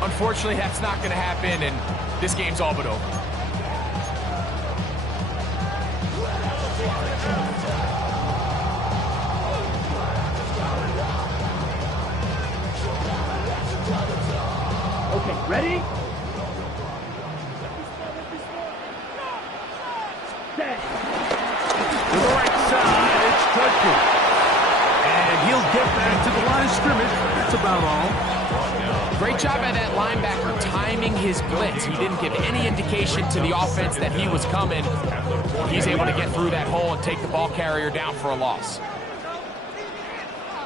Unfortunately, that's not going to happen, and this game's all but over. Okay, ready? Set. To the right side, it's Cuddy. And he'll get back to the line of scrimmage. That's about all. Great job by that linebacker timing his blitz. He didn't give any indication to the offense that he was coming. He's able to get through that hole and take the ball carrier down for a loss.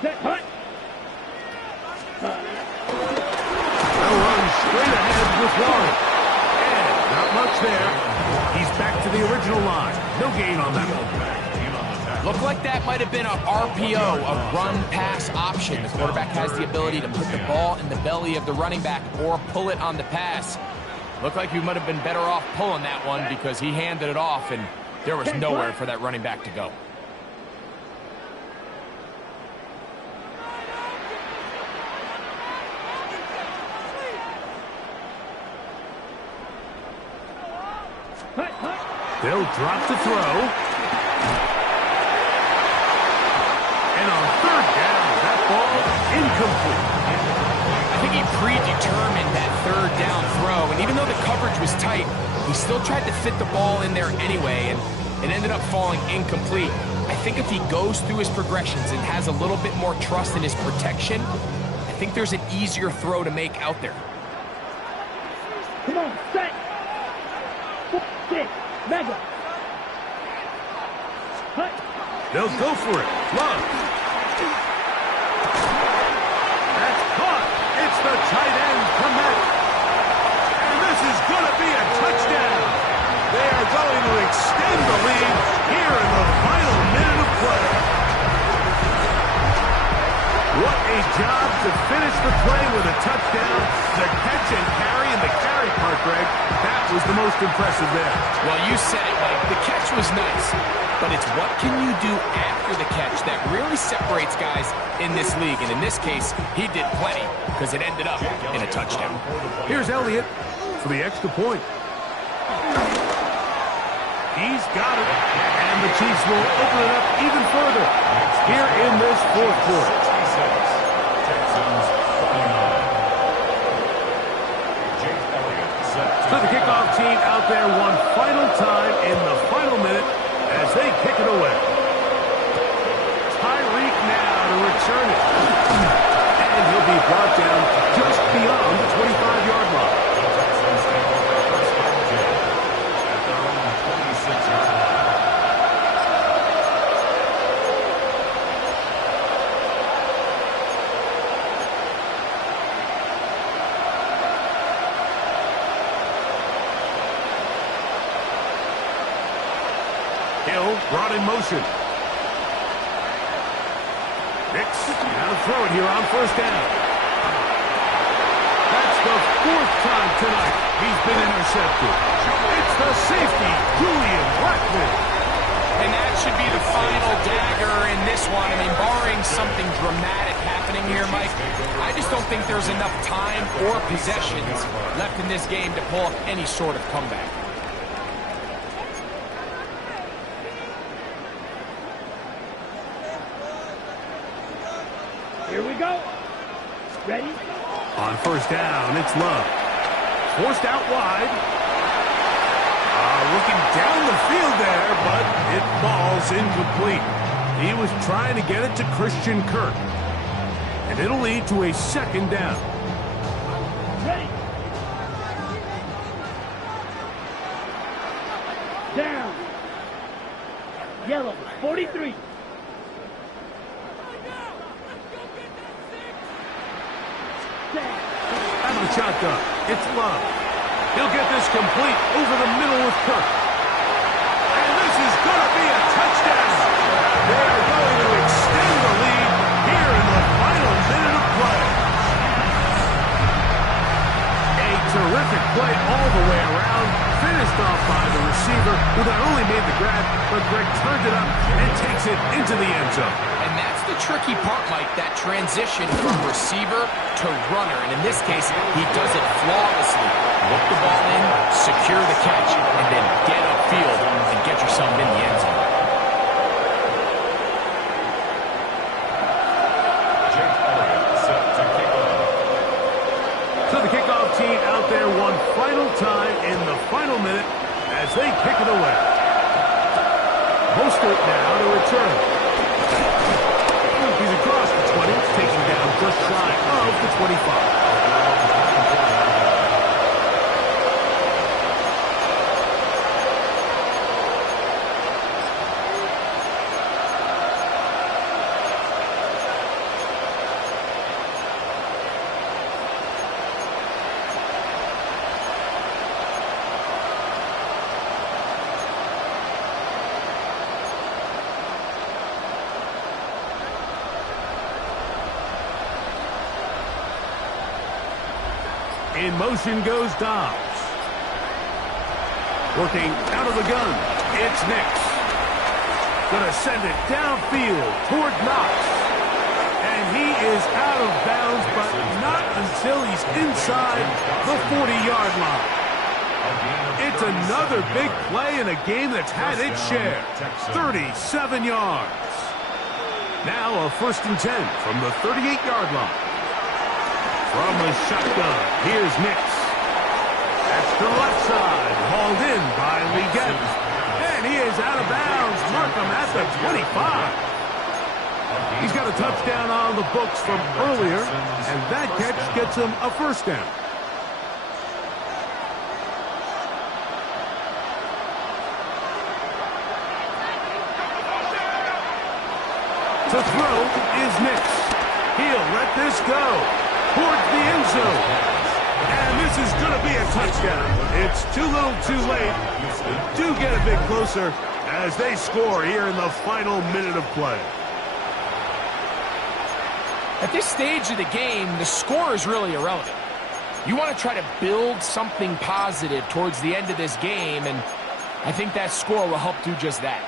Set, hut. They'll run straight ahead with Warren. And not much there. He's back to the original line. No gain on that one. Looked like that might have been a RPO, a run-pass option. The quarterback has the ability to put the ball in the belly of the running back or pull it on the pass. Looked like he might have been better off pulling that one because he handed it off, and there was nowhere for that running back to go. They'll drop the throw. And on third down, that ball incomplete. I think he predetermined that third down throw, and even though the coverage was tight, he still tried to fit the ball in there anyway, and it ended up falling incomplete. I think if he goes through his progressions and has a little bit more trust in his protection, I think there's an easier throw to make out there. Come on, set. 6, mega. Hut. They'll go for it. Love. That's caught. It's the tight end, Komet. And this is going to be a touchdown. They are going to extend the lead here in the final minute of play. What a job to finish the play with a touchdown. The catch and carry, and the carry part, Greg, that was the most impressive there. Well, you said it, Mike. The catch was nice, but it's what can you do after the catch that really separates guys in this league. And in this case, he did plenty because it ended up in a touchdown. Here's Elliott for the extra point. He's got it, and the Chiefs will open it up even further here in this fourth quarter. Texans 49. So the kickoff team out there one final time in the final minute as they kick it away. Tyreek now to return it. And he'll be brought down just beyond the 25-yard line. Texans take over first down at their own 26-yard line. Hill brought in motion. Nix now to throw it here on first down. That's the fourth time tonight he's been intercepted. It's the safety, Julian Blackman. And that should be the final dagger in this one. I mean, barring something dramatic happening here, Mike, I just don't think there's enough time or possessions left in this game to pull up any sort of comeback. Here we go. Ready? On first down, it's Love. Forced out wide. Looking down the field there, but it falls incomplete. He was trying to get it to Christian Kirk. And it'll lead to a second down. Ready. Down. Yellow, 43. Out of the shotgun. It's Love. He'll get this complete over the middle with Kirk. And this is going to be a touchdown. They're going to extend the lead here in the final minute of play. A terrific play all the way around. Finished off by the receiver, who not only made the grab, but Greg turned it up and takes it into the end zone. And that's the tricky part, Mike, that transition from receiver to runner. And in this case, he does it flawlessly. Look the ball in, secure the catch, and then get upfield and get yourself in the end zone. So the kickoff team out there one final time in the final minute as they kick it away. Mostert now to return. He's across the 20, taking down just shy of the 25. In motion goes Dobbs. Working out of the gun, it's Nix. Gonna send it downfield toward Knox. And he is out of bounds, but not until he's inside the 40-yard line. It's another big play in a game that's had its share. 37 yards. Now a 1st and 10 from the 38-yard line. From the shotgun, here's Nix. That's to the left side, hauled in by Leggett. And he is out of bounds. Markham at the 25. He's got a touchdown on the books from earlier, and that catch gets him a 1st down. To throw is Nix. He'll let this go towards the end zone. And this is going to be a touchdown. It's too little too late. They do get a bit closer as they score here in the final minute of play. At this stage of the game, the score is really irrelevant. You want to try to build something positive towards the end of this game, and I think that score will help do just that.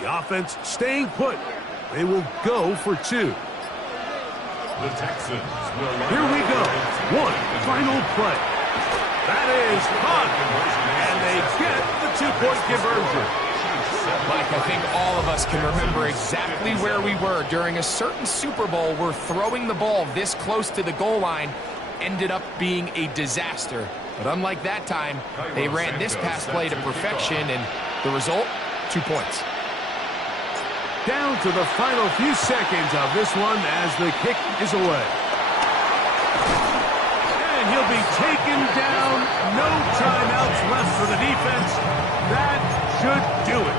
The offense staying put. They will go for 2. The Texans will Here we go. One final play. That is caught. And they get the 2-point conversion. Mike, I think all of us can remember exactly where we were during a certain Super Bowl where throwing the ball this close to the goal line ended up being a disaster. But unlike that time, they ran this pass play to perfection, and the result, 2 points. Down to the final few seconds of this one as the kick is away. And he'll be taken down. No timeouts left for the defense. That should do it.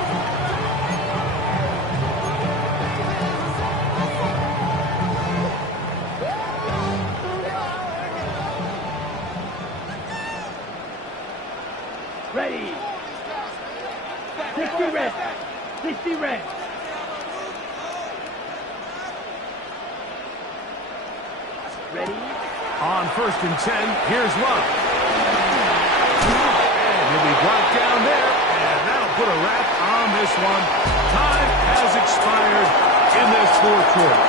Ready. 60 red. 60 red. Ready? On 1st and 10, here's Love. And he'll be brought down there, and that'll put a wrap on this one. Time has expired in this 4th quarter.